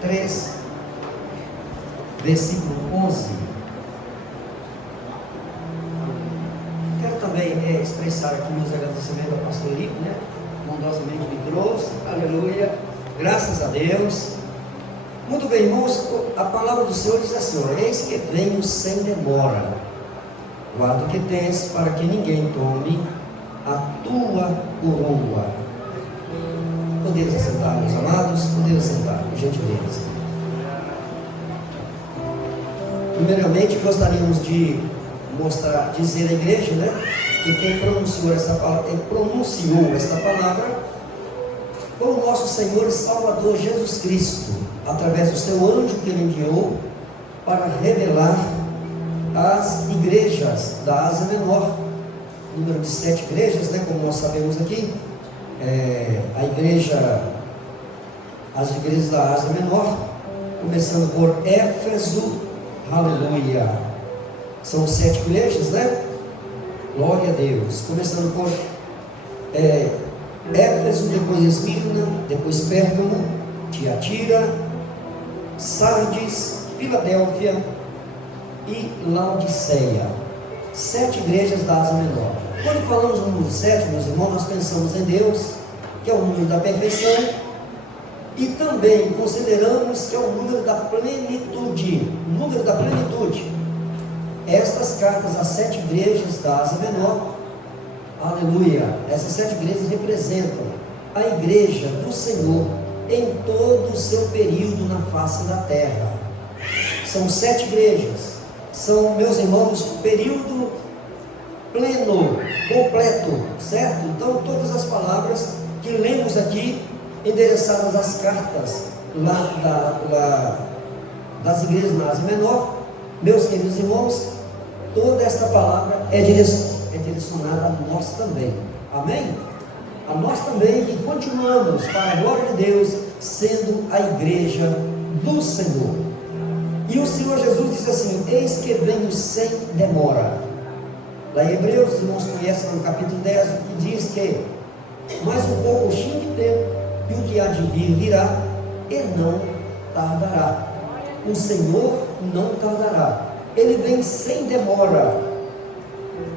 3, versículo 11. Quero também expressar aqui meus agradecimentos ao pastor Erico, né? Bondosamente me trouxe, aleluia, graças a Deus. Muito bem, irmãos, a palavra do Senhor diz assim: eis que venho sem demora, guarda o que tens, para que ninguém tome a tua coroa. Podemos assentar, meus amados, podemos assentar, por gentileza. Primeiramente, gostaríamos de dizer à igreja, né, que quem pronunciou essa palavra foi o nosso Senhor e Salvador Jesus Cristo, através do seu anjo que ele enviou para revelar as igrejas da Ásia Menor, número de 7 igrejas, né, como nós sabemos aqui, as igrejas da Ásia Menor, começando por Éfeso, aleluia, são 7 igrejas, né? Glória a Deus. Começando por Éfeso, depois Esmirna, depois Pérgamo, Tiatira, Sardes, Filadélfia e Laodiceia. 7 igrejas da Ásia Menor. Quando falamos no número 7, meus irmãos, nós pensamos em Deus, que é o número da perfeição, e também consideramos que é o número da plenitude. O número da plenitude. Estas cartas às 7 igrejas da Ásia Menor, aleluia, essas 7 igrejas representam a igreja do Senhor em todo o seu período na face da terra. São 7 igrejas, são, meus irmãos, período pleno, completo, certo? Então, todas as palavras que lemos aqui, endereçadas às cartas das igrejas na Ásia Menor, meus queridos irmãos, toda esta palavra é direcionada a nós também, amém? A nós também, que continuamos, para a glória de Deus, sendo a igreja do Senhor. E o Senhor Jesus diz assim: eis que venho sem demora. Lá em Hebreus, os irmãos conhecem no capítulo 10, que diz que mais um pouquinho de tempo, e o que há de vir virá, e não tardará. O Senhor não tardará, Ele vem sem demora.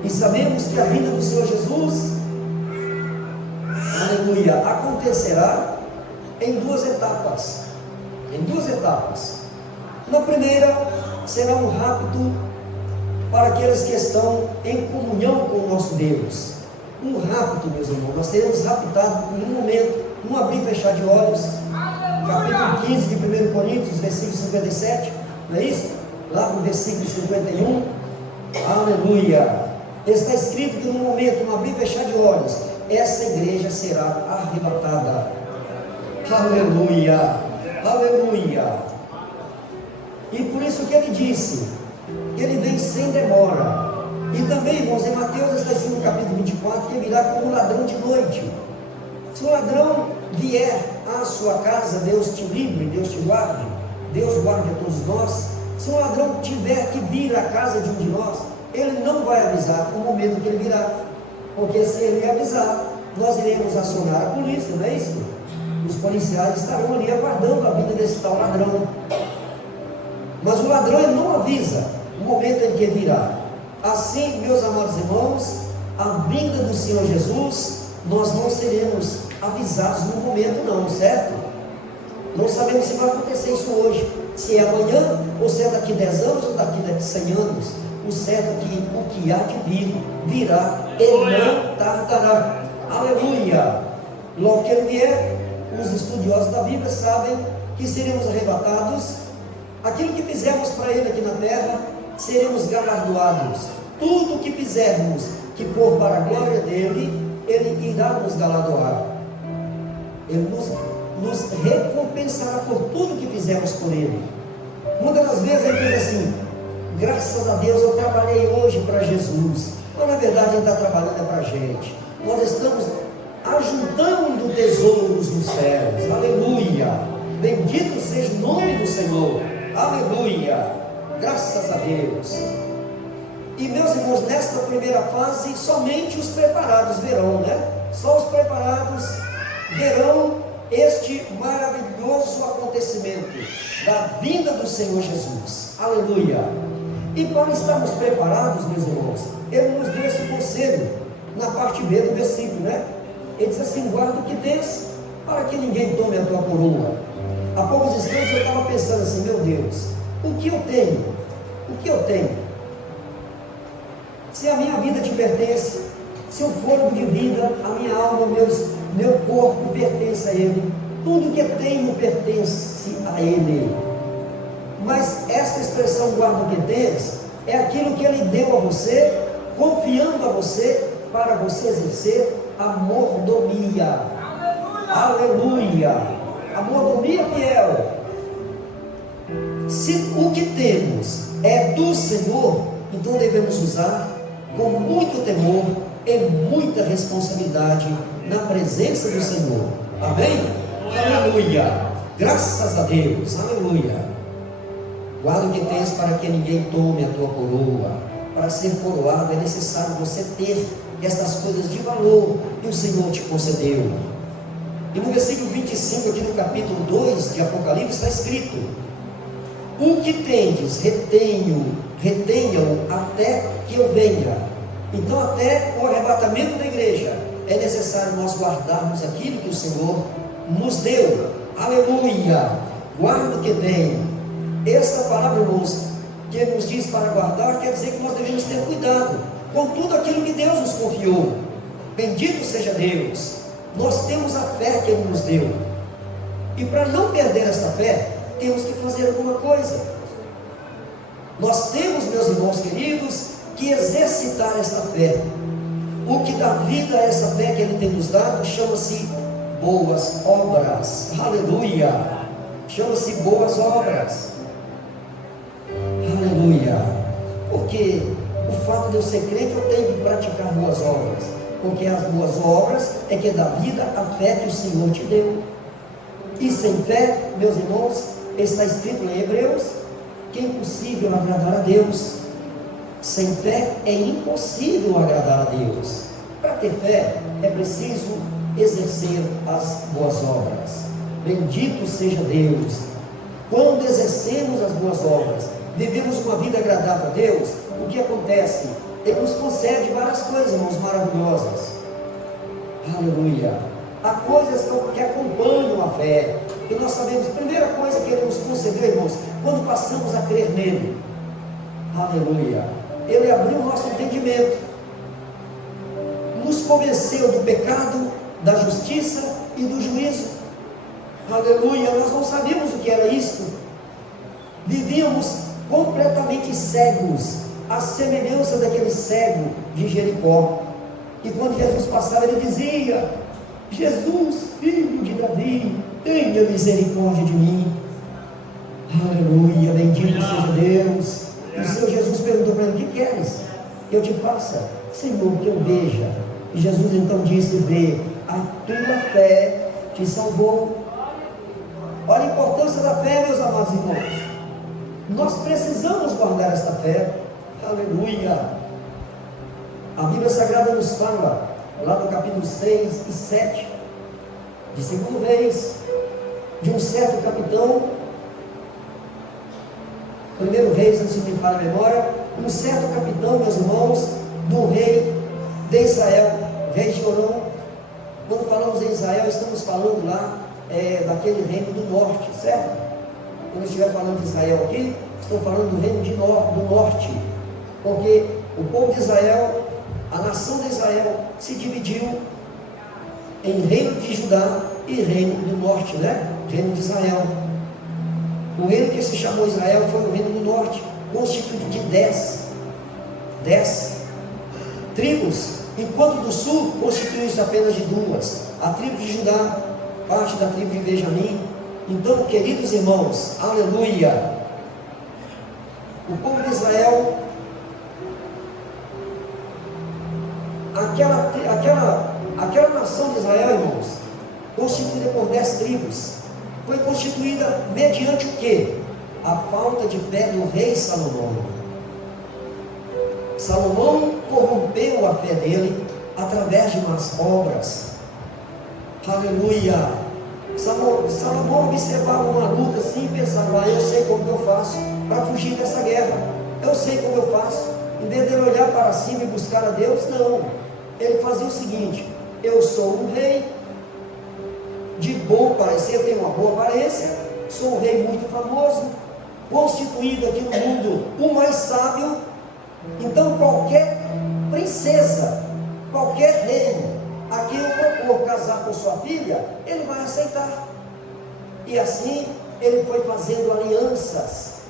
E sabemos que a vinda do Senhor Jesus, aleluia, acontecerá em 2 etapas. Em 2 etapas. Na primeira, será um rapto para aqueles que estão em comunhão com o nosso Deus. Um rapto, meus irmãos, nós seremos raptados em um momento, num abrir e fechar de olhos. Capítulo 15 de 1 Coríntios, versículo 57, não é isso? Lá no versículo 51, aleluia, está escrito que no momento, no abrir e fechar de olhos, essa igreja será arrebatada. Aleluia, aleluia. E por isso que ele disse que ele vem sem demora. E também, irmãos, em Mateus está escrito no capítulo 24 que ele virá como um ladrão de noite. Se o ladrão vier à sua casa, Deus te livre, Deus te guarde, Deus guarde a todos nós. Se um ladrão tiver que vir à casa de um de nós, ele não vai avisar o momento que ele virá, porque se ele avisar, nós iremos acionar a polícia, não é isso? Os policiais estarão ali aguardando a vinda desse tal ladrão. Mas o ladrão, ele não avisa o momento em que ele virá. Assim, meus amados irmãos, a vinda do Senhor Jesus, nós não seremos avisados no momento não, certo? Não sabemos se vai acontecer isso hoje, se é amanhã, ou se é daqui 10 anos, ou daqui 100 anos. O certo é que o que há de vir, virá e não tardará. Aleluia! Logo que ele vier, os estudiosos da Bíblia sabem que seremos arrebatados. Aquilo que fizermos para ele aqui na terra, seremos galardoados. Tudo que fizermos que for para a glória dele, ele irá nos galardoar. Ele nos recompensará por tudo que fizermos por ele. Muitas das vezes ele diz assim: graças a Deus eu trabalhei hoje para Jesus. Mas na verdade ele está trabalhando para a gente. Nós estamos ajuntando tesouros nos céus. Aleluia! Bendito seja o nome do Senhor. Aleluia! Graças a Deus. E meus irmãos, nesta primeira fase, somente os preparados verão, né? Só os preparados verão este maravilhoso acontecimento conhecimento da vinda do Senhor Jesus. Aleluia! E para estarmos preparados, meus irmãos, Ele nos deu esse conselho, na parte B do versículo, né? Ele diz assim: guarda o que tens, para que ninguém tome a tua coroa. Há poucos instantes eu estava pensando assim: meu Deus, o que eu tenho? O que eu tenho? Se a minha vida te pertence, se o fôlego de vida, a minha alma, meu corpo pertence a Ele, tudo que tenho pertence a Ele. Mas esta expressão guarda o que tens é aquilo que Ele deu a você, confiando a você, para você exercer a mordomia. Aleluia! A mordomia fiel. Se o que temos é do Senhor, então devemos usar com muito temor e muita responsabilidade na presença do Senhor. Amém? Aleluia! Graças a Deus. Aleluia! Guarda o que tens, para que ninguém tome a tua coroa. Para ser coroado é necessário você ter estas coisas de valor que o Senhor te concedeu. E no versículo 25 aqui no capítulo 2 de Apocalipse está escrito: o que tendes, retenham até que eu venha. Então, até o arrebatamento da igreja, é necessário nós guardarmos aquilo que o Senhor nos deu. Aleluia! Guarda o que tem. Esta palavra, irmãos, que Ele nos diz para guardar, quer dizer que nós devemos ter cuidado com tudo aquilo que Deus nos confiou. Bendito seja Deus. Nós temos a fé que Ele nos deu, e para não perder essa fé, temos que fazer alguma coisa. Nós temos, meus irmãos queridos, que exercitar essa fé. O que dá vida a essa fé que Ele tem nos dado chama-se boas obras. Aleluia! Chama-se boas obras. Aleluia! Porque o fato de eu ser crente, eu tenho que praticar boas obras, porque as boas obras é que dá vida à fé que o Senhor te deu. E sem fé, meus irmãos, está escrito em Hebreus que é impossível agradar a Deus. Sem fé é impossível agradar a Deus. Para ter fé é preciso exercer as boas obras. Bendito seja Deus. Quando exercemos as boas obras, vivemos uma vida agradável a Deus, o que acontece? Ele nos concede várias coisas, irmãos, maravilhosas. Aleluia! Há coisas que acompanham a fé, que nós sabemos. Primeira coisa que Ele nos concedeu, irmãos, quando passamos a crer nele. Aleluia! Ele abriu o nosso entendimento, nos convenceu do pecado, da justiça e do juízo. Aleluia! Nós não sabíamos o que era isto. Vivíamos completamente cegos, a semelhança daquele cego de Jericó. E quando Jesus passava, ele dizia: Jesus, filho de Davi, tenha misericórdia de mim. Aleluia, bendito seja Deus. E o Senhor Jesus perguntou para ele: o que queres que eu te faça? Senhor, que eu veja. E Jesus então disse: vê, a tua fé te salvou. Olha a importância da fé, meus amados irmãos. Nós precisamos guardar esta fé. Aleluia! A Bíblia Sagrada nos fala, lá no capítulo 6 e 7, de 2 Reis, de um certo capitão, 1 Reis, se me falha a memória, um certo capitão, meus irmãos, do rei de Israel, rei Jorão. Quando falamos em Israel, estamos falando lá daquele reino do norte, certo? Quando eu estiver falando de Israel aqui, estou falando do reino do norte, porque o povo de Israel, a nação de Israel, se dividiu em reino de Judá e reino do norte, né? Reino de Israel. O reino que se chamou Israel foi o reino do norte, constituído de 10 tribos, enquanto do sul constituiu-se apenas de 2, a tribo de Judá, parte da tribo de Benjamim. Então, queridos irmãos, aleluia, o povo de Israel, aquela nação de Israel, irmãos, constituída por 10 tribos, foi constituída mediante o quê? A falta de fé do rei Salomão. Salomão corrompeu a fé dele através de más obras. Aleluia! Salomão observava uma luta faço para fugir dessa guerra. Eu sei como eu faço. Em vez de ele olhar para cima e buscar a Deus, não. Ele fazia o seguinte: eu sou um rei de bom parecer, tenho uma boa aparência, sou um rei muito famoso, constituído aqui no mundo o mais sábio. Então qualquer princesa, qualquer rei a quem eu propor casar com sua filha, ele vai aceitar. E assim ele foi fazendo alianças,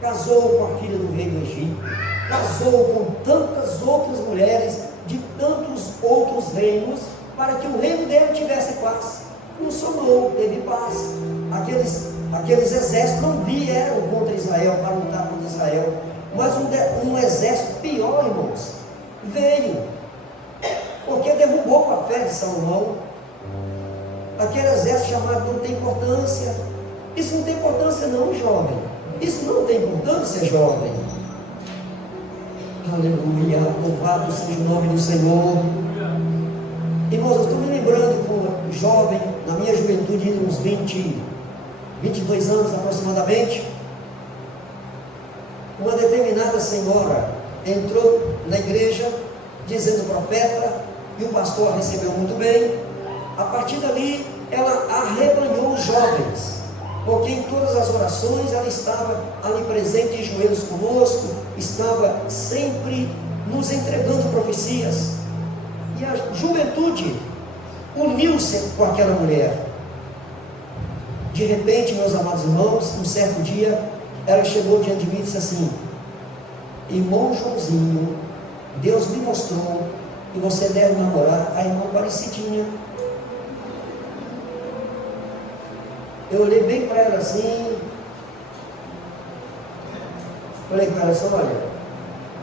casou com a filha do rei do Egito, casou com tantas outras mulheres de tantos outros reinos, para que o reino dele tivesse paz. Funcionou, teve paz. Aqueles exércitos não vieram contra Israel para lutar contra Israel, mas um exército pior, irmãos, veio, porque derrubou com a fé de Salomão. Aquele exército chamado não tem importância. Isso não tem importância não, jovem. Isso não tem importância, jovem. Aleluia, louvado seja o nome do Senhor. Irmãos, eu estou me lembrando como jovem, na minha juventude, uns 22 anos aproximadamente, uma determinada senhora entrou na igreja dizendo profeta, e o pastor a recebeu muito bem. A partir dali ela arrebanhou os jovens, porque em todas as orações ela estava ali presente em joelhos conosco, estava sempre nos entregando profecias, e a juventude uniu-se com aquela mulher. De repente, meus amados irmãos, um certo dia ela chegou diante de mim e disse assim: irmão Joãozinho, Deus me mostrou que você deve namorar a irmã Parecidinha. Eu olhei bem para ela assim, falei com ela assim: olha,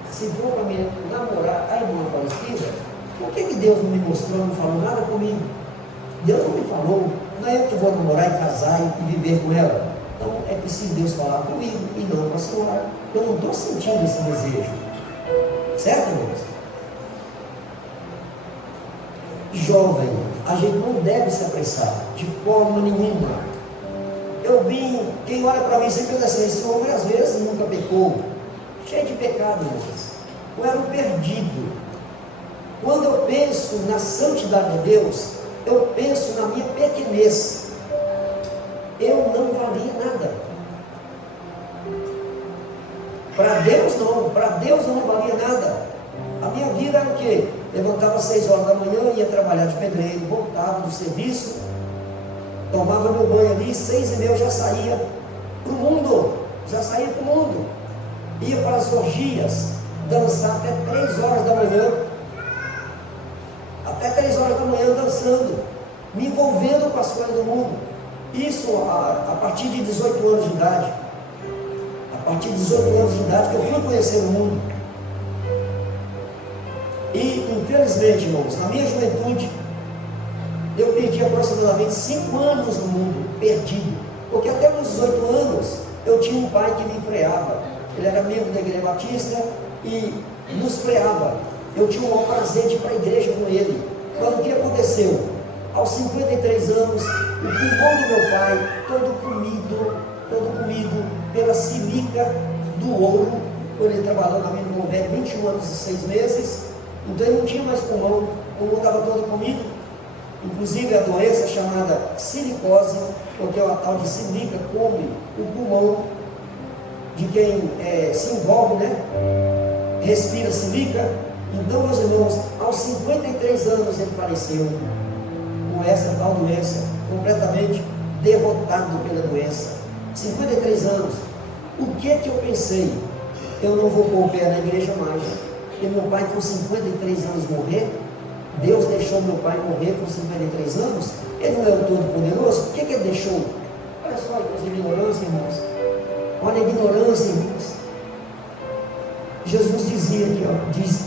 se for para mim namorar a irmã Aparecida, por que Deus não me mostrou, não falou nada comigo? Deus não me falou, não é eu que vou namorar e casar e viver com ela. Então é preciso Deus falar comigo e não com a senhora. Eu não estou sentindo esse desejo, certo, irmãos? Jovem, a gente não deve se apressar de forma nenhuma. Eu vi, quem olha para mim sempre diz assim: esse homem às vezes nunca pecou, cheio de pecado, irmãos. Eu era um perdido. Quando eu penso na santidade de Deus, eu penso na minha pequenez. Eu não valia nada. Para Deus eu não valia nada. A minha vida era o quê? Levantava às 6 horas da manhã, ia trabalhar de pedreiro, voltava do serviço, tomava meu banho ali, 6h30 já saía para o mundo, ia para as orgias, dançar até 3 horas da manhã, dançando, me envolvendo com as coisas do mundo. Isso a partir de 18 anos de idade. A partir de 18 anos de idade que eu fui conhecer o mundo. E infelizmente, irmãos, na minha juventude eu perdi aproximadamente 5 anos no mundo, perdido, porque até meus 18 anos eu tinha um pai que me freava. Ele era membro da igreja batista e nos freava. Eu tinha o maior prazer de ir para a igreja com ele. Quando o que aconteceu? Aos 53 anos, o pulmão do meu pai, todo comido pela silica do ouro, quando ele trabalhou na mina do Governo 21 anos e 6 meses, então ele não tinha mais pulmão, o pulmão estava todo comido, inclusive a doença chamada silicose, porque é uma tal de silica, come o pulmão de quem se envolve, né? Respira silica. Então, meus irmãos, aos 53 anos ele faleceu com essa tal doença, completamente derrotado pela doença. 53 anos. O que eu pensei? Eu não vou pôr o pé na igreja mais. Porque meu pai com 53 anos morrer, Deus deixou meu pai morrer com 53 anos, ele não é o Todo-Poderoso, por que ele deixou? Olha só a ignorância, irmãos. Olha a ignorância, irmãos. Jesus dizia aqui,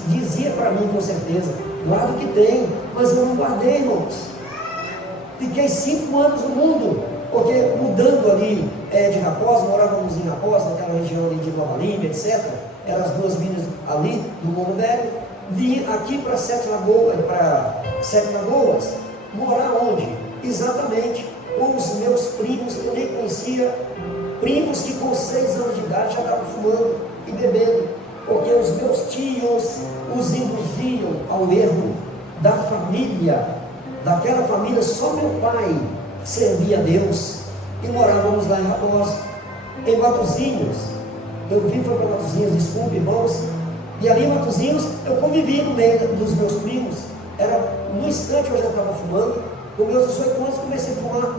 dizia para mim com certeza: guarda o que tem, mas eu não guardei, irmãos. Fiquei 5 anos no mundo, porque mudando ali de Raposa, morávamos em Raposa, naquela região ali de Nova Lima, etc. Eram as 2 minas ali no Morro Velho. Vim aqui para Sete Lagoas, morar onde? Exatamente com os meus primos que eu nem conhecia, primos que com 6 anos de idade já estavam fumando e bebendo, porque os meus tios os induziam ao erro da família, daquela família. Só meu pai servia a Deus, e morávamos lá em Raposa, em Matozinhos. Eu vim para Matozinhos, desculpe irmãos, e ali em Matozinhos eu convivi no meio dos meus primos. Era no instante eu já estava fumando. Com meus 18 anos comecei a fumar.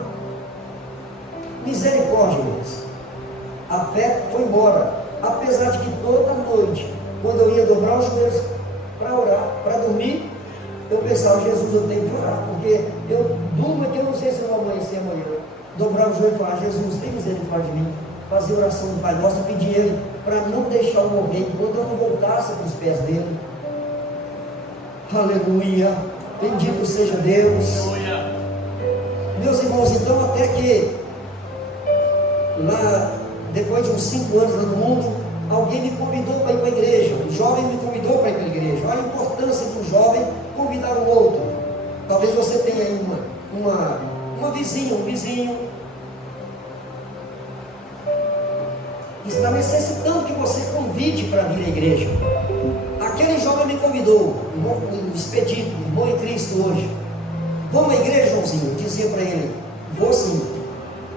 Misericórdia, irmãos, a fé foi embora. Apesar de que toda noite, quando eu ia dobrar os joelhos para orar, para dormir, eu pensava: Jesus, eu tenho que orar, porque eu durmo aqui, eu não sei se eu vou amanhecer amanhã. Dobrar os joelhos e falar: Jesus, tem misericórdia de mim. Fazer oração do Pai Nosso, pedir Ele para não deixar eu morrer enquanto eu não voltasse para os pés dele. Aleluia, bendito seja Deus. Aleluia. Meus irmãos, então, até que lá, depois de uns 5 anos lá no mundo, alguém me convidou para ir para a igreja. Um jovem me convidou para ir para a igreja. Olha a importância de um jovem convidar o outro. Talvez você tenha aí uma vizinha, um vizinho, está necessitando que você convide para vir à igreja. Aquele jovem me convidou, o Expedito, irmão em Cristo hoje. Vamos à igreja, Joãozinho? Eu dizia para ele: vou sim.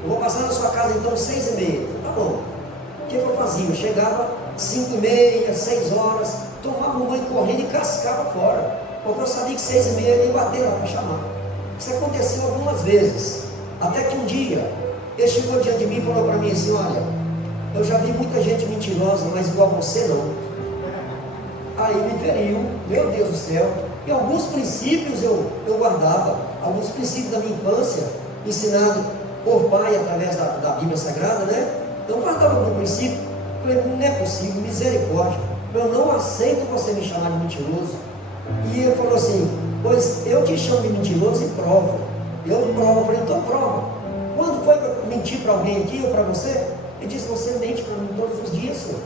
Eu vou passar na sua casa então 6h30. Tá bom. O que eu fazia? Eu chegava 5h30, 6 horas, tomava um banho correndo e cascava fora, porque eu sabia que 6h30 ele ia bater lá para chamar. Isso aconteceu algumas vezes, até que um dia ele chegou diante de mim e falou para mim assim: olha, eu já vi muita gente mentirosa, mas igual você não. Aí me feriu, meu Deus do céu. E alguns princípios eu guardava, alguns princípios da minha infância, ensinado por pai através da Bíblia Sagrada, né? Então guardava algum princípio. Falei: não é possível, misericórdia, eu não aceito você me chamar de mentiroso. E ele falou assim: pois eu te chamo de mentiroso e provo. Eu provo. Eu falei: então prova. Quando foi para mentir para alguém aqui ou para você? Ele disse: você mente para mim todos os dias, senhor.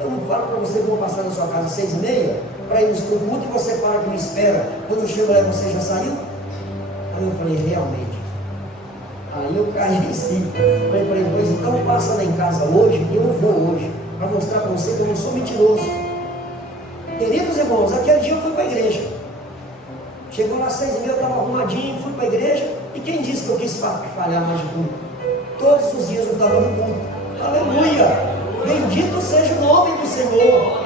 Eu não falo para você que vou passar na sua casa 6h30 para ir no culto e você fala que me espera. Quando eu chego lá, você já saiu? Aí eu falei: realmente. Aí eu caí em si. Falei para ele: pois então passa lá em casa hoje, eu vou hoje, para mostrar para você que eu não sou mentiroso. Queridos irmãos, aquele dia eu fui para a igreja. Chegou lá 6h30, eu estava arrumadinho, fui para a igreja. E quem disse que eu quis falhar mais de culto? Todos os dias eu estava no culto. Aleluia! Bendito seja o nome do Senhor.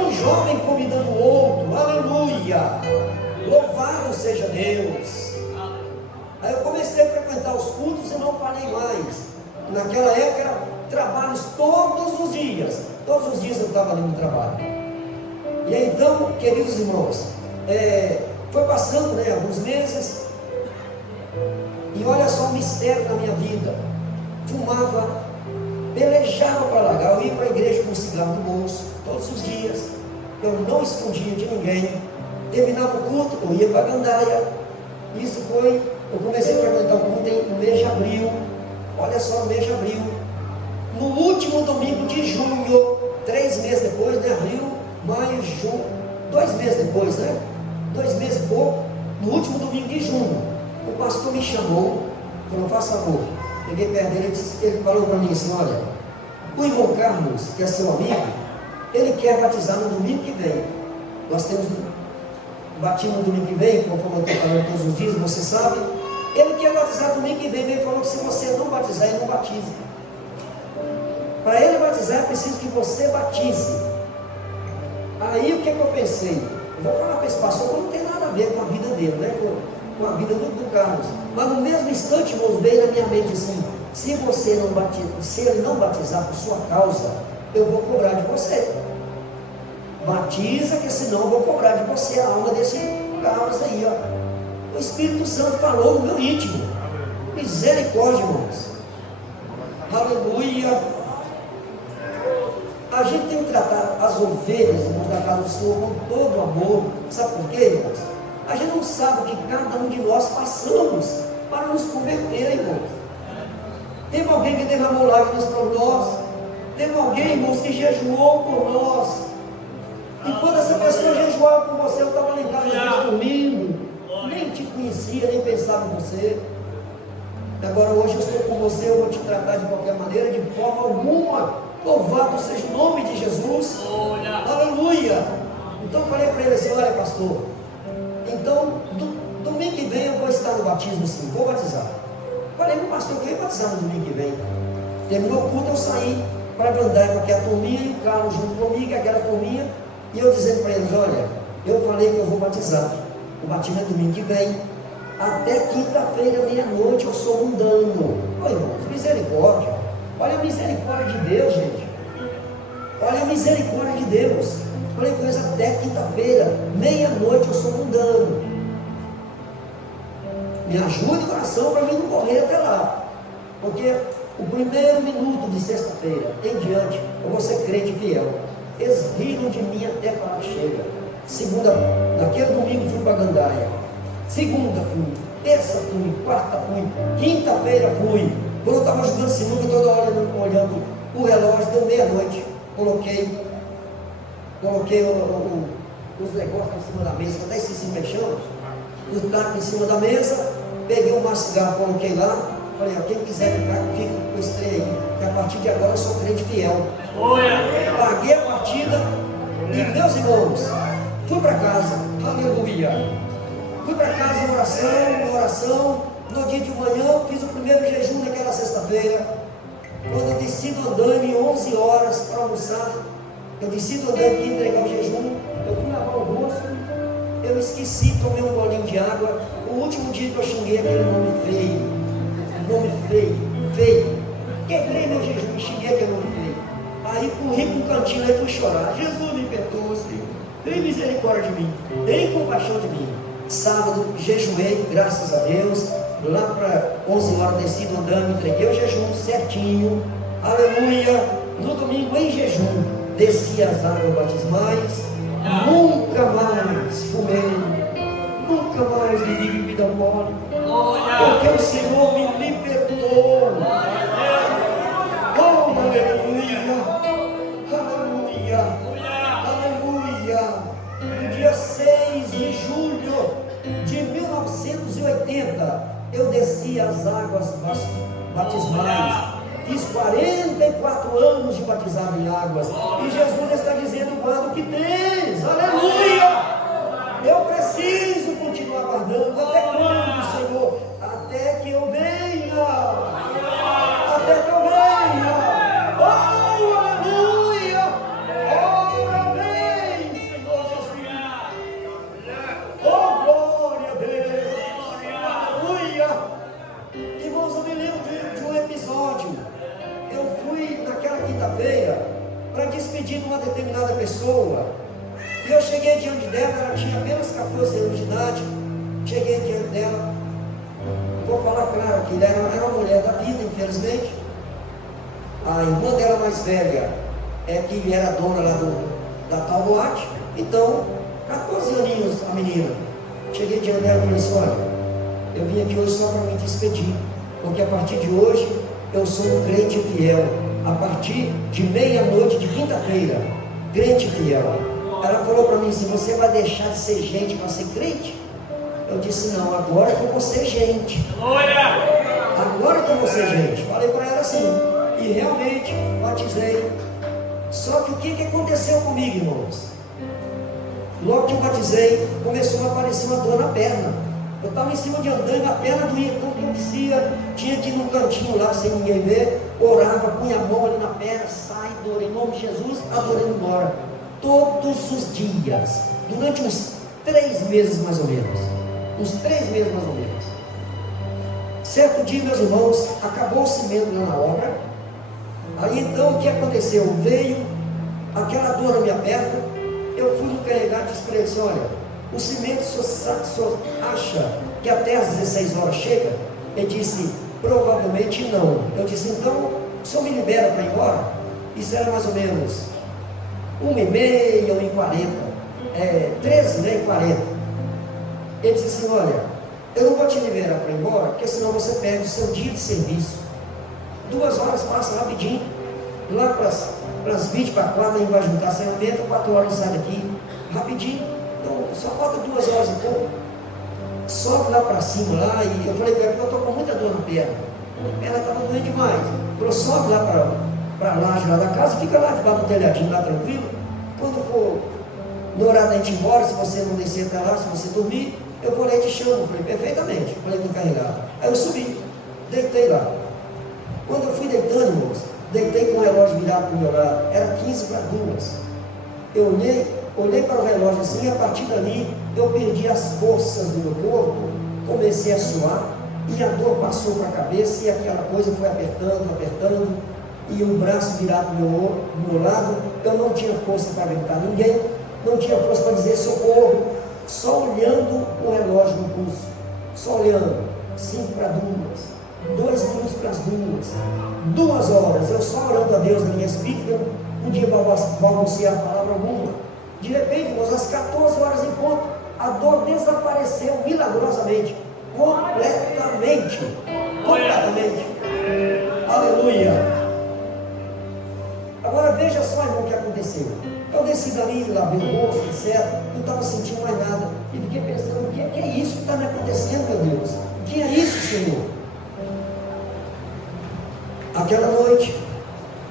Um jovem convidando o outro. Aleluia! Louvado seja Deus. Aí eu comecei a frequentar os cultos e não falei mais. Naquela época era trabalhos todos os dias. Todos os dias eu estava ali no trabalho. E aí então, queridos irmãos, foi passando, né, alguns meses. E olha só o mistério da minha vida. Fumava, pelejava para largar. Eu ia para a igreja com um cigarro no bolso, todos os dias. Eu não escondia de ninguém. Terminava o culto, eu ia para a gandaia. Isso foi, eu comecei a frequentar o culto no mês de abril. Olha só, no mês de abril. No último domingo de junho, 3 meses depois, né? Abril, maio, junho, 2 meses depois, né? 2 meses e pouco. No último domingo de junho, o pastor me chamou, falou: faça favor. Peguei perto dele, ele falou para mim assim: olha, o irmão Carlos, que é seu amigo, ele quer batizar no domingo que vem. Nós temos batismo no domingo que vem, conforme eu estou falando todos os dias, você sabe. Ele quer batizar no domingo que vem. Ele falou que se você não batizar, ele não batiza. Para ele batizar, é preciso que você batize. Aí o que eu pensei? Eu vou falar para esse pastor que não tem nada a ver com a vida dele, né? Com a vida do Carlos. Mas no mesmo instante, irmãos, veio na minha mente assim: se você não batiza, se ele não batizar por sua causa, eu vou cobrar de você. Batiza, que senão eu vou cobrar de você a alma desse Carlos aí, ó. O Espírito Santo falou no meu íntimo. Misericórdia, irmãos. Aleluia. A gente tem que tratar as ovelhas, irmãos, da casa do Senhor com todo amor. Sabe por quê, irmãos? A gente não sabe o que cada um de nós passamos para nos converter, irmãos. Teve alguém que derramou lágrimas por nós. Teve alguém, irmãos, que jejuou por nós. E quando essa pessoa jejuava por você, eu estava lá em casa dormindo, nem te conhecia, nem pensava em você. Agora hoje eu estou com você, eu vou te tratar de qualquer maneira, de forma alguma. Louvado seja o nome de Jesus. Aleluia. Então eu falei para ele assim: olha, pastor, então domingo que vem eu vou estar no batismo, sim, vou batizar. Falei, meu pastor, eu queria batizar no domingo que vem. Terminou o culto, eu saí para andar com aquela turminha, e o Carlos junto comigo, aquela turminha, e eu dizendo para eles: olha, eu falei que eu vou batizar. O batismo é domingo que vem. Até quinta-feira, meia-noite, eu sou mundano. Oi, irmãos, misericórdia. Olha a misericórdia de Deus, gente. Olha a misericórdia de Deus. Falei com eles: até quinta-feira, meia-noite, eu sou mundano. Me ajude o coração para mim não correr até lá. Porque o primeiro minuto de sexta-feira em diante, eu vou ser crente fiel. Eles riram de mim até para lá chega. Segunda, naquele domingo fui para Gandaia. Segunda fui, terça fui, quarta fui, quinta-feira fui. Quando eu estava jogando sinuca, toda hora olhando o relógio, deu meia-noite. Coloquei os negócios em cima da mesa, até se mexendo, o taco em cima da mesa, peguei um maço de cigarro, coloquei lá. Falei: quem quiser ficar, fica com esse trem aí, que a partir de agora eu sou crente fiel. Paguei a partida e, meus irmãos, fui para casa. Aleluia. Fui para casa em oração. No dia de manhã, fiz o primeiro jejum naquela sexta-feira. Quando eu desci do andaime, 11 horas para almoçar, eu desci do andaime para entregar o jejum. Eu fui lavar o rosto, eu esqueci, tomei um golinho de água. O último dia que eu xinguei aquele nome feio. Quebrei meu jejum e xinguei aquele nome feio. Aí corri para um cantinho e fui chorar. Jesus, me perdoa, Senhor. Tem misericórdia de mim, tem compaixão de mim. Sábado, jejuei, graças a Deus. Lá para 11 horas desci do andame, entreguei o jejum certinho. Aleluia. No domingo, em jejum, desci as águas batismais. Nunca mais fumei, nunca mais bebi bebida alcoólica, porque o Senhor me libertou. Oh, aleluia, aleluia, aleluia. No dia 6 de julho de 1980, eu desci as águas batismais. Fiz 44 anos de batizado em águas. E Jesus está dizendo: guarda o que tens. Aleluia. Eu preciso continuar guardando. Até quando, Senhor? Até que eu venha. Até que eu venha. Oh, aleluia. Ora vem, Senhor Jesus. Oh, glória a Deus. Aleluia. Irmãos, eu me lembro de um episódio. Eu fui naquela quinta-feira para despedir de uma determinada pessoa. E eu cheguei diante dela, ela tinha apenas 14 anos de idade. Cheguei diante dela. Vou falar claro que ela era uma mulher da vida, infelizmente. A irmã dela mais velha é que era dona lá da tal boate. Então, 14 aninhos a menina. Cheguei diante dela e falei assim: olha, eu vim aqui hoje só para me despedir, porque a partir de hoje eu sou um crente fiel. A partir de meia-noite de quinta-feira, crente fiel. Ela falou para mim assim: você vai deixar de ser gente para ser crente? Eu disse: não, agora que eu vou ser gente. Agora que eu vou ser gente. Falei para ela assim, e realmente batizei. Só que o que aconteceu comigo, irmãos? Logo que eu batizei, começou a aparecer uma dor na perna. Eu estava em cima de andaime, a perna doía, então eu descia, tinha que ir num cantinho lá, sem ninguém ver, orava, punha a mão ali na perna, sai, dor, em nome de Jesus, a dor indo embora. Todos os dias, durante uns 3 meses mais ou menos. Uns 3 meses mais ou menos. Certo dia, meus irmãos, acabou o cimento lá na obra. Aí então, o que aconteceu? Veio aquela dor na minha perna, eu fui no carregar e disse para ele assim: olha, o cimento só acha que até às 16 horas chega? Ele disse: provavelmente não. Eu disse: então, o senhor me libera para ir embora? Isso era mais ou menos 1h30, 1h40, 13h40. Ele disse assim: olha, eu não vou te liberar para ir embora, porque senão você perde o seu dia de serviço. 2 horas passa rapidinho. Lá para as 20 para 4 a gente vai juntar ferramenta, 4 horas sai daqui, rapidinho. Então só falta 2 horas e pouco. sobe lá para cima lá, e eu falei para ela, eu estou com muita dor na perna. A perna estava doendo demais. Falou, sobe lá para a laje lá da casa, fica lá debaixo do telhadinho, lá tranquilo. Quando for no horário da gente ir embora, se você não descer para lá, se você dormir, eu vou lá e te chamo. Eu falei, perfeitamente. Eu falei, me carregar. Aí eu subi, deitei lá. Quando eu fui deitando, irmãos, deitei com o relógio virado para o meu lado, era 15 para 2. Eu olhei para o relógio assim, e a partir dali eu perdi as forças do meu corpo, comecei a suar, e a dor passou para a cabeça, e aquela coisa foi apertando, e o braço virado para o meu lado, eu não tinha força para gritar ninguém, não tinha força para dizer socorro, só olhando o relógio no pulso, só olhando, 5 para 2 minutos para as 2 horas, eu só orando a Deus na minha espírita, um dia balbuciar a palavra alguma. De repente, irmãos, às 14 horas em ponto, a dor desapareceu milagrosamente, completamente. Aleluia. Agora veja só, irmão, o que aconteceu. Eu desci dali, lavei o rosto, etc. Não estava sentindo mais nada. E fiquei pensando, o que é isso que está me acontecendo, meu Deus? O que é isso, Senhor? Aquela noite,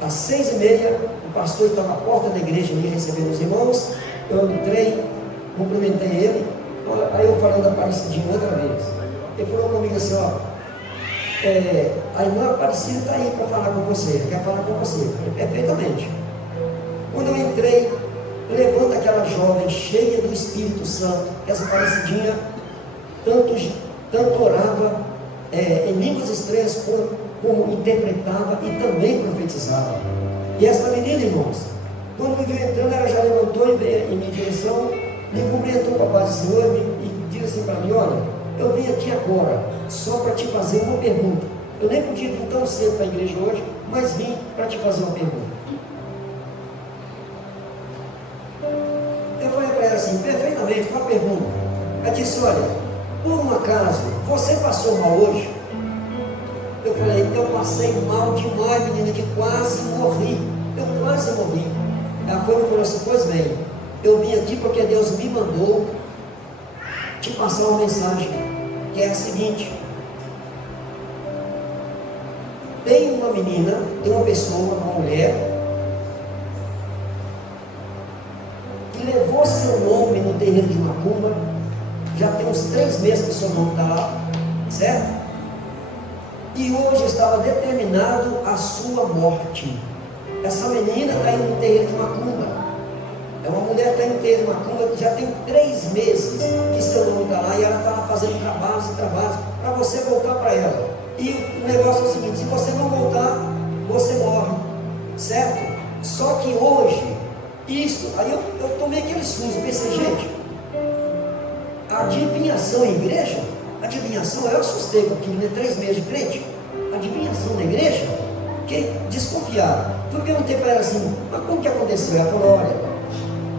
às 6h30, o pastor estava na porta da igreja me recebendo os irmãos. Eu entrei, cumprimentei ele. Aí eu falando da Aparecidinha outra vez. Ele falou comigo assim, ó, a irmã Aparecida está aí para falar com você, quer falar com você. Eu falei, perfeitamente. Quando eu entrei, levanta aquela jovem cheia do Espírito Santo, essa Aparecidinha tanto orava em línguas estranhas como interpretava e também profetizava. E essa menina, irmãos, quando me viu entrando, ela já levantou e veio em minha direção, me cumprimentou com a paz do Senhor e disse assim para mim, olha, eu vim aqui agora só para te fazer uma pergunta. Eu nem podia vir tão cedo para a igreja hoje, mas vim para te fazer uma pergunta. Eu falei para ela assim, perfeitamente, uma pergunta. Ela disse, olha, por um acaso, você passou mal hoje? Eu falei, eu passei mal demais, menina, que quase morri. Eu quase morri. Ela foi e falou assim, pois bem, eu vim aqui porque Deus me mandou te passar uma mensagem, que é a seguinte. Tem uma menina, tem uma pessoa, uma mulher, que levou seu nome no terreiro de Macumba, já tem uns 3 meses que o seu nome está lá, certo? E hoje estava determinado a sua morte. Essa menina está indo no terreiro de Macumba. É uma mulher que está indo no terreiro de Macumba, já tem 3 meses que seu nome está lá, e ela está lá fazendo trabalhos e trabalhos para você voltar para ela. E o negócio é o seguinte, se você não voltar, você morre, certo? Só que hoje, isso, aí eu tomei aquele susto, pensei, gente, adivinhação em igreja? Adivinhação, eu assustei com aquilo, né? 3 meses de crente, adivinhação na igreja? Fiquei desconfiado. Fui perguntei para ela assim, mas como que aconteceu? Ela falou, olha,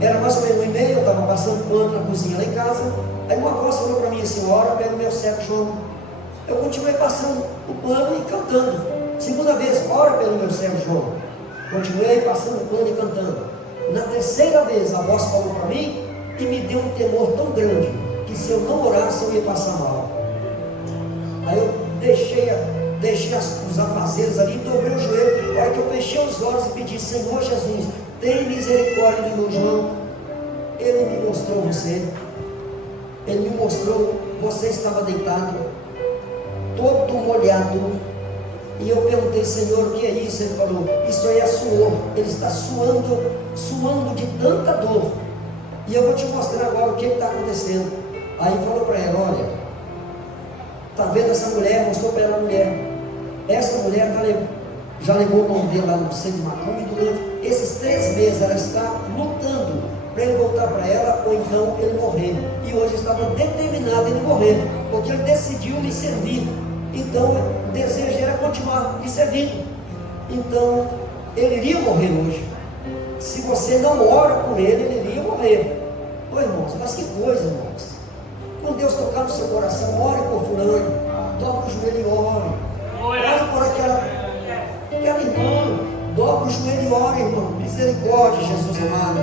era mais ou menos 1h30, eu estava passando pano na cozinha lá em casa, aí uma voz falou para mim assim, ora pelo meu servo João. Eu continuei passando o pano e cantando. Segunda vez, ora pelo meu servo João. Continuei passando o pano e cantando. Na 3ª vez, a voz falou para mim e me deu um temor tão grande que se eu não orasse, eu ia passar mal. Aí eu deixei os afazeres ali, dobrei o joelho. A hora que eu fechei os olhos e pedi, Senhor Jesus, tem misericórdia do meu João. Ele me mostrou você. Ele me mostrou, você estava deitado, todo molhado. E eu perguntei, Senhor, o que é isso? Ele falou, isso aí é suor. Ele está suando de tanta dor. E eu vou te mostrar agora o que está acontecendo. Aí falou para ela, olha, está vendo essa mulher? Mostrou para ela a mulher. Essa mulher já levou o mão dele lá no centro de Macumba, e durante esses 3 meses ela está lutando para ele voltar para ela, ou então ele morrer. E hoje estava determinado ele morrer, porque ele decidiu lhe servir. Então o desejo era continuar lhe servindo. Então ele iria morrer hoje. Se você não ora por ele, ele iria morrer. Ô irmãos, mas que coisa, irmãos. Quando Deus tocar no seu coração, ore por fulano, dobra o joelho e ore. Ore por aquela irmã, dobra o joelho e ore, irmão. Misericórdia, Jesus amado.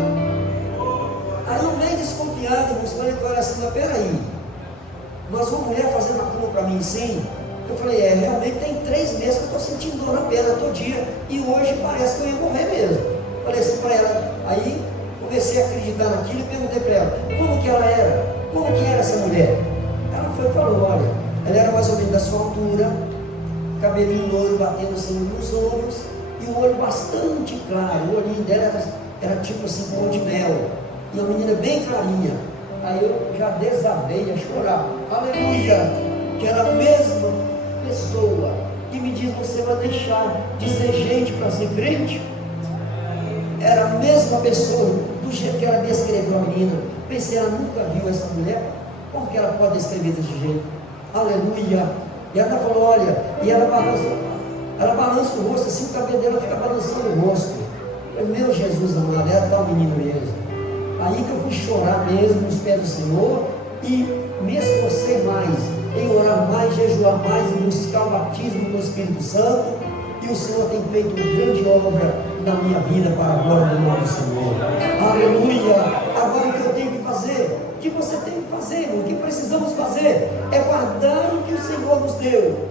Aí eu meio desconfiado, irmãos, falei com ela assim, mas peraí, Mas uma mulher fazendo a curva para mim sim, eu falei, realmente tem 3 meses que eu estou sentindo dor na perna todo dia, e hoje parece que eu ia morrer mesmo. Falei assim para ela, aí comecei a acreditar naquilo e perguntei para ela, como que ela era? Como que era essa mulher? Ela foi e falou, olha, ela era mais ou menos da sua altura, cabelinho loiro batendo assim nos olhos, e um olho bastante claro, o olhinho dela era tipo assim, cor de mel, e uma menina bem clarinha. Aí eu já desabei a chorar, aleluia, que era a mesma pessoa que me diz, você vai deixar de ser gente para ser crente? Era a mesma pessoa, do jeito que ela descreveu a menina. Pensei, ela nunca viu essa mulher, como que ela pode descrever desse jeito? Aleluia. E ela falou, olha, e ela balança o rosto, assim o cabelo dela fica balançando o rosto. Eu falei, meu Jesus amado, era tal menina mesmo. Aí que eu fui chorar mesmo nos pés do Senhor e me esforcei mais em orar mais, jejuar mais, em buscar o batismo do Espírito Santo, e o Senhor tem feito uma grande obra na minha vida para a glória do nome do Senhor. Aleluia! Agora o que eu tenho que fazer? O que você tem que fazer? O que precisamos fazer? É guardar o que o Senhor nos deu.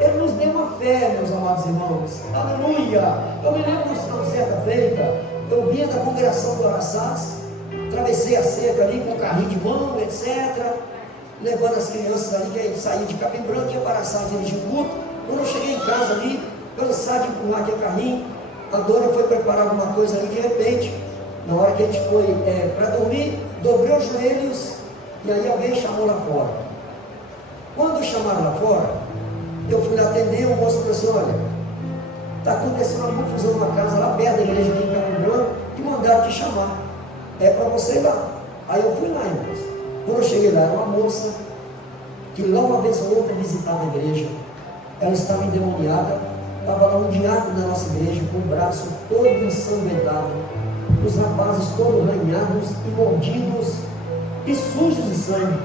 Ele nos deu uma fé, meus amados irmãos. Aleluia! Eu me lembro de certa feita, eu vinha da congregação do Araçás, atravessei a cerca ali com o carrinho de mão, etc., levando as crianças ali, que a gente saía de Capim Branco e ia para Araçás dirigir o culto. Quando eu cheguei em casa ali, cansado de empurrar aquele carrinho, a dona foi preparar alguma coisa ali, de repente, na hora que a gente foi para dormir, dobrei os joelhos, e aí alguém chamou lá fora. Quando chamaram lá fora, eu fui lá atender, o moço falou assim, olha, está acontecendo uma confusão numa casa lá perto da igreja aqui em Capim Branco, e mandaram te chamar, é para você ir lá. Aí eu fui lá, irmãos. Quando eu cheguei lá, era uma moça que lá uma vez ou outra visitava a igreja. Ela estava endemoniada, estava lá um diácono da nossa igreja com o braço todo ensanguentado, os rapazes todos arranhados e mordidos e sujos de sangue,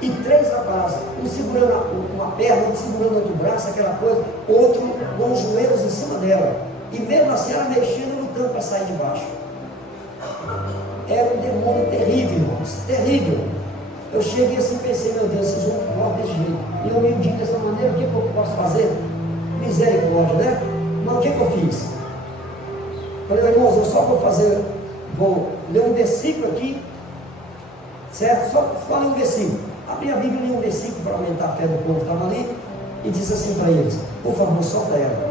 e 3 rapazes, um segurando uma perna, outro segurando outro braço, aquela coisa, outro com os joelhos em cima dela, e mesmo assim ela mexendo, lutando para sair de baixo. Era um demônio terrível, irmãos, terrível. Eu cheguei assim e pensei, meu Deus, esses homens falam desse jeito, e eu me digo dessa maneira, o que eu posso fazer? Misericórdia, né? Mas o que eu fiz? Falei, irmãos, eu só vou ler um versículo aqui, certo? Só ler um versículo. Abri a Bíblia e li um versículo para aumentar a fé do povo que estava ali, e disse assim para eles, por favor, solta ela.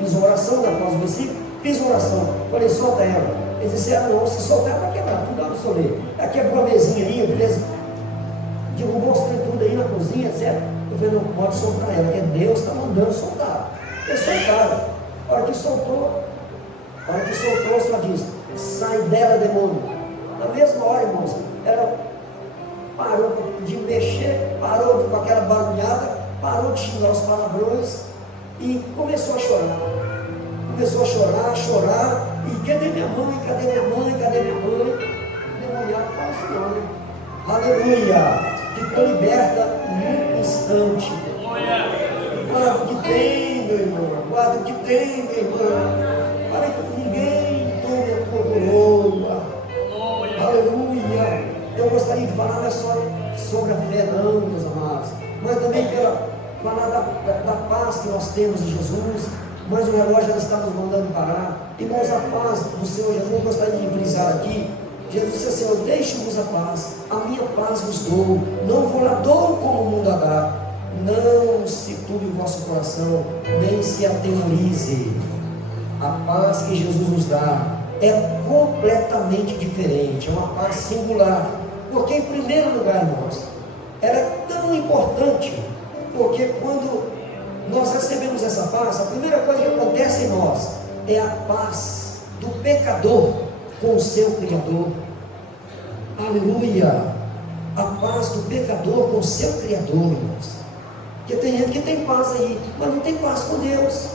Fiz uma oração, após o versículo, fiz uma oração, falei, solta ela. Eles disseram, não, se soltar é para quebrar, tudo absoluto. Ela quebrou a mesinha ali, derrubou os trem tudo aí na cozinha, certo? Eu falei, não pode soltar ela, porque Deus está mandando soltar. Eles soltaram. A hora que soltou, o Senhor disse, sai dela, demônio. Na mesma hora, irmãos, ela parou de mexer, parou com aquela barulhada, parou de xingar os palavrões e começou a chorar. Começou a chorar, e cadê minha mãe, cadê minha mãe, cadê minha mãe? Demoniado fala assim, olha, aleluia, ficou liberta num instante. Guarda o que tem, meu irmão, guarda o que tem, minha irmã, para que ninguém tome a tua coroa. Aleluia. Eu gostaria de falar não é só sobre a fé, não, meus amados, mas também falar da paz que nós temos em Jesus. Mas o relógio já está nos mandando parar. Irmãos, a paz do Senhor Jesus, eu gostaria de frisar aqui. Jesus disse assim, eu deixo-vos a paz, a minha paz vos dou, não vou lá dou como o mundo a dá. Não se turbe o vosso coração, nem se atemorize. A paz que Jesus nos dá é completamente diferente, é uma paz singular. Porque em primeiro lugar, irmãos, ela é tão importante, porque quando nós recebemos essa paz, a primeira coisa que acontece em nós é a paz do pecador com o seu Criador. Aleluia! A paz do pecador com o seu Criador, irmãos. Porque tem gente que tem paz aí, mas não tem paz com Deus.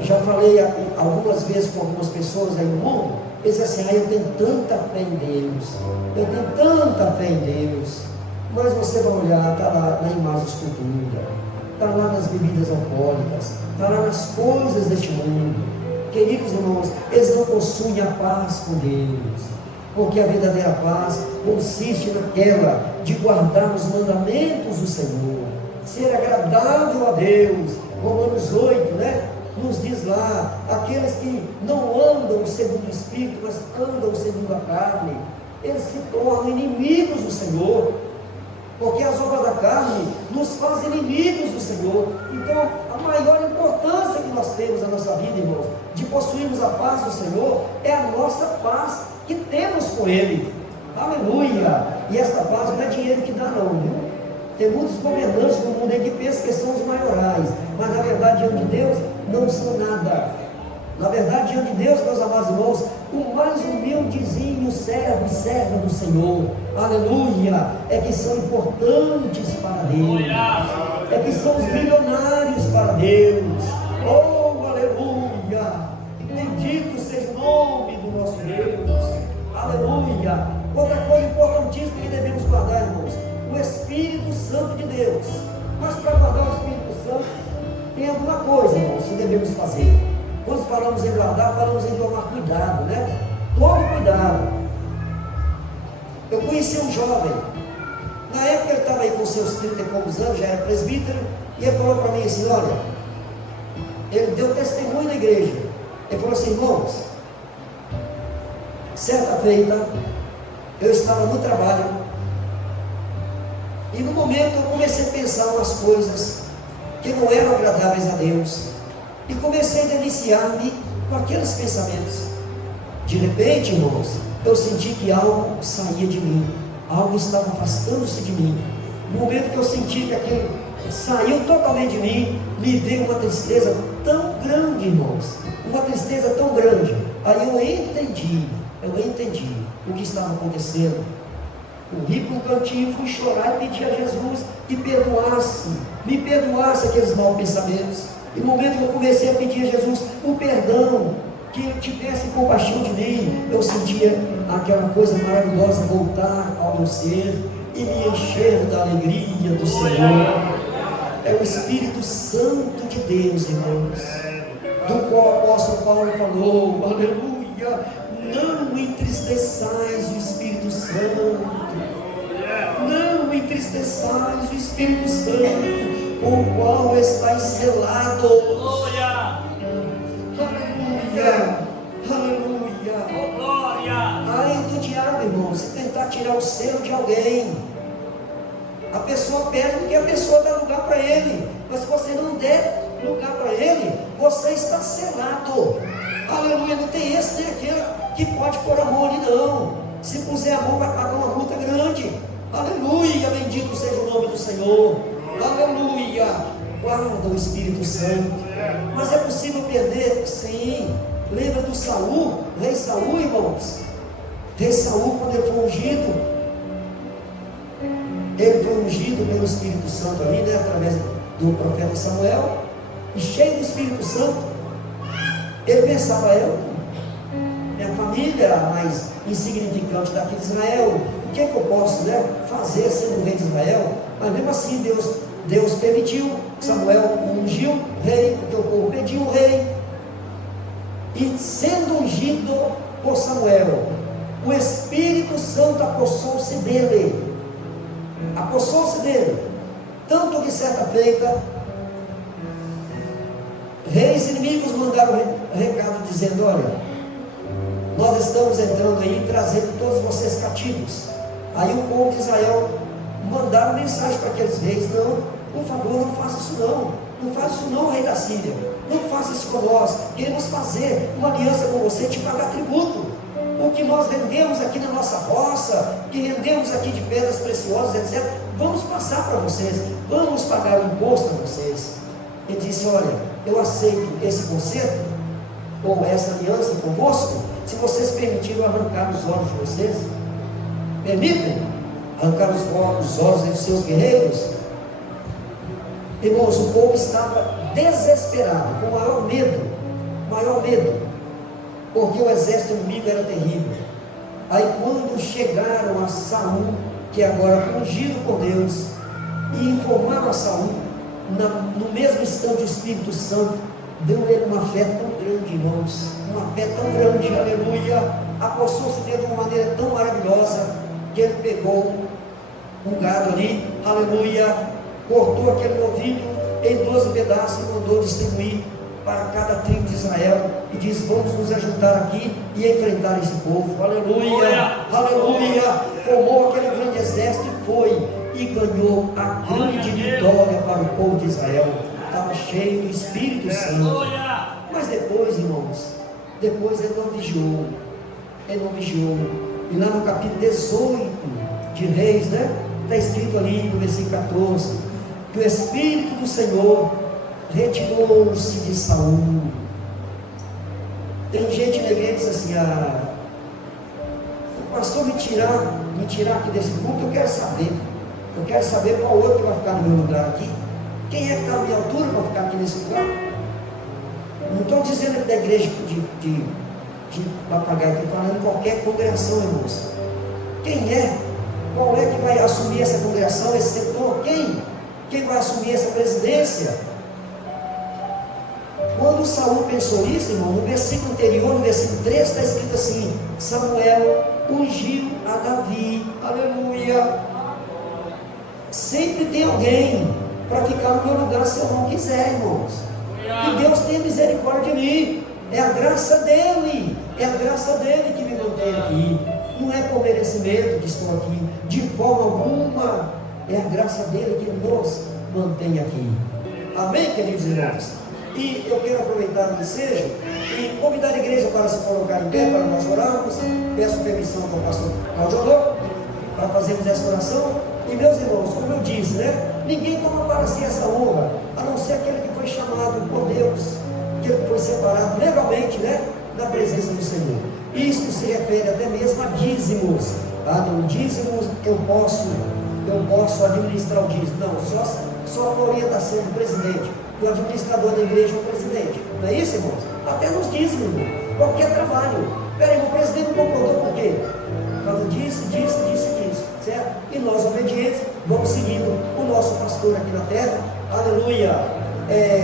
Já falei algumas vezes com algumas pessoas aí no mundo, eles dizem assim, eu tenho tanta fé em Deus, eu tenho tanta fé em Deus. Mas você vai olhar, está lá na imagem de escultura, está lá nas bebidas alcoólicas, está lá nas coisas deste mundo. Queridos irmãos, eles não possuem a paz com Deus. porque a verdadeira paz consiste naquela de guardar os mandamentos do Senhor, ser agradável a Deus. Romanos 8, né? Nos diz lá, aqueles que não andam segundo o Espírito, mas andam segundo a carne, eles se tornam inimigos do Senhor, porque as obras da carne nos fazem inimigos do Senhor. Então, a maior importância que nós temos na nossa vida, irmãos, de possuirmos a paz do Senhor, é a nossa paz que temos com Ele. Aleluia! E esta paz não é dinheiro que dá não, viu? Tem muitos governantes no mundo aí que pensam que são os maiorais, mas na verdade diante de Deus não são nada. Na verdade diante de Deus, meus amados irmãos, o mais humildezinho servo e serva do Senhor, aleluia, é que são importantes para Deus, é que são os milionários para Deus. Oh, aleluia, bendito seja o nome do nosso Deus, aleluia. Outra coisa importantíssima que devemos guardar, irmãos, o Espírito Santo de Deus. Mas para guardar o Espírito Santo, tem alguma coisa, irmãos, que devemos fazer. Quando falamos em guardar, falamos em tomar cuidado, né? Tome cuidado. Eu conheci um jovem, na época ele estava aí com seus 30 e poucos anos, já era presbítero, e ele falou para mim assim, olha, ele deu testemunho na igreja. Ele falou assim, irmãos, certa feita, eu estava no trabalho, e no momento eu comecei a pensar umas coisas que não eram agradáveis a Deus, e comecei a deliciar-me com aqueles pensamentos. De repente, irmãos, eu senti que algo saía de mim, algo estava afastando-se de mim. No momento que eu senti que aquilo saiu totalmente de mim, me veio uma tristeza tão grande, irmãos, uma tristeza tão grande. Aí eu entendi o que estava acontecendo. Corri para um cantinho, fui chorar e pedir a Jesus que me perdoasse aqueles maus pensamentos. E no momento que eu comecei a pedir a Jesus o perdão, que Ele tivesse compaixão de mim, eu sentia aquela coisa maravilhosa voltar ao meu ser e me encher da alegria do Senhor. É o Espírito Santo de Deus, irmãos, do qual o apóstolo Paulo falou, aleluia, não entristeçais o Espírito Santo, não entristeçais o Espírito Santo, o qual estáis selados. Aleluia, aleluia. Ai do diabo, irmão, se tentar tirar o selo de alguém, a pessoa perde porque a pessoa dá lugar para ele, mas se você não der lugar para ele, você está selado. Aleluia, não tem esse nem aquele que pode pôr a mão ali, não. Se puser a mão vai pagar uma multa grande. Aleluia, bendito seja o nome do Senhor. Aleluia, guarda o Espírito Santo. Mas é possível perder? Sim. Lembra do Saul, rei Saul, irmãos? Rei Saul, quando ele foi ungido, pelo Espírito Santo ali, né, através do profeta Samuel, e cheio do Espírito Santo. Ele pensava, minha família era a mais insignificante daqui de Israel, o que é que eu posso, né, fazer sendo rei de Israel? Mas mesmo assim Deus permitiu, Samuel ungiu rei, porque o povo pediu um rei, e sendo ungido por Samuel, o Espírito Santo apossou-se dele, tanto que certa feita, reis inimigos mandaram recado dizendo, olha, nós estamos entrando aí, trazendo todos vocês cativos. Aí o povo de Israel mandaram mensagem para aqueles reis, não, por favor, não faça isso não faça isso não, rei da Síria, não faça isso com nós, queremos fazer uma aliança com você, te pagar tributo, o que nós rendemos aqui na nossa roça, que rendemos aqui de pedras preciosas, etc., vamos passar para vocês, vamos pagar o imposto a vocês. Ele disse, olha, eu aceito esse conserto, ou essa aliança convosco, se vocês permitirem arrancar os olhos de vocês. Permitem arrancar os olhos dos seus guerreiros? Irmãos, o povo estava desesperado, com maior medo, porque o exército inimigo era terrível. Aí quando chegaram a Saul, que agora ungido por Deus, e informaram a Saul, no mesmo instante o Espírito Santo deu a ele uma fé tão grande, irmãos, uma fé tão grande, aleluia, apossou-se dele de uma maneira tão maravilhosa, que ele pegou um gado ali, aleluia, cortou aquele novilho em 12 pedaços e mandou distribuir para cada tribo de Israel, e diz: vamos nos ajuntar aqui e enfrentar esse povo, aleluia, aleluia, formou aquele grande exército e foi, e ganhou a grande vitória para o povo de Israel, estava cheio do Espírito Santo. Mas depois, irmãos, depois ele não vigiou, e lá no capítulo 18 de Reis, né, está escrito ali no versículo 14, que o Espírito do Senhor retirou-se de Saul. Tem gente na igreja que diz assim: o pastor me tirar aqui desse culto, eu quero saber qual outro que vai ficar no meu lugar aqui. Quem é que está na minha altura para ficar aqui nesse lugar? Não estou dizendo aqui da igreja de papagaio, estou falando em qualquer congregação, irmãos. Quem é? Qual é que vai assumir essa congregação, esse setor? Quem vai assumir essa presidência? Quando Saul pensou isso, irmão, no versículo anterior, no versículo 3, está escrito assim: Samuel ungiu a Davi, aleluia. Sempre tem alguém para ficar no meu lugar se eu não quiser, irmãos. E Deus tem misericórdia de mim, é a graça dele, que me mantém aqui. Não é por merecimento que estou aqui, de forma alguma, é a graça dele que nos mantém aqui. Amém, queridos irmãos? E eu quero aproveitar o ensejo e convidar a igreja para se colocar em pé para nós orarmos. Peço permissão para o pastor Claudio para fazermos essa oração. E meus irmãos, como eu disse, né, ninguém toma para si essa honra, a não ser aquele que foi chamado por Deus, que foi separado legalmente, né, da presença do Senhor. Isso se refere até mesmo a dízimos. No dízimos eu posso administrar o dízimo. Não, só com a orientação do presidente. O administrador da igreja é o presidente. Não é isso, irmãos? Até nos dízimos, irmão. Qualquer trabalho. Peraí, o presidente não concordou por quê? Por causa disso, certo? E nós, obedientes, vamos seguindo o nosso pastor aqui na terra, aleluia,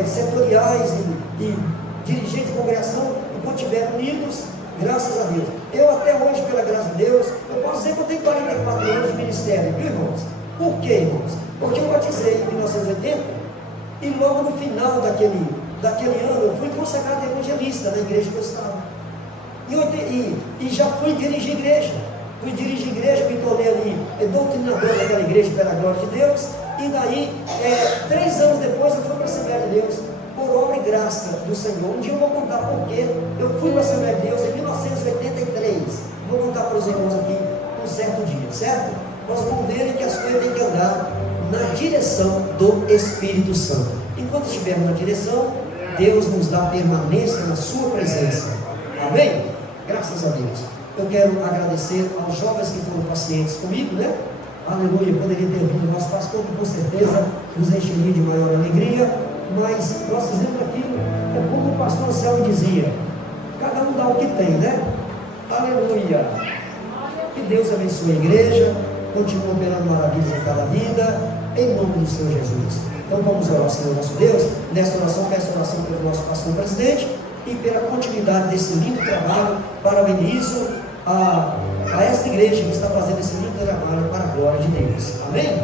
setoriais e dirigentes de congregação, enquanto estiverem unidos, graças a Deus. Eu até hoje, pela graça de Deus, eu posso dizer que eu tenho 44 anos de ministério, viu, irmãos? Por quê, irmãos? Porque eu batizei em 1980, e logo no final daquele ano, eu fui consagrado evangelista na igreja que eu estava. E já fui dirigir igreja. Me tornei ali doutrinador daquela igreja pela glória de Deus. E daí, 3 anos depois, eu fui para a Assembleia de Deus, por obra e graça do Senhor. Um dia eu vou contar porquê. Eu fui para a Assembleia de Deus em 1983. Vou contar para os irmãos aqui um certo dia, certo? Nós vamos ver que as coisas têm que andar na direção do Espírito Santo. Enquanto estivermos na direção, Deus nos dá permanência na sua presença. Amém? Graças a Deus. Eu quero agradecer aos jovens que foram pacientes comigo, né? Aleluia. Poderia ter vindo o nosso pastor, que com certeza nos encheria de maior alegria, mas nós fizemos aquilo, como o pastor Anselmo dizia: cada um dá o que tem, né? Aleluia. Que Deus abençoe a igreja, continue operando maravilhas em cada vida, em nome do Senhor Jesus. Então vamos orar ao Senhor nosso Deus. Nessa oração, peço oração pelo nosso pastor presidente e pela continuidade desse lindo trabalho. Parabenizo a esta igreja que está fazendo esse lindo trabalho para a glória de Deus. Amém?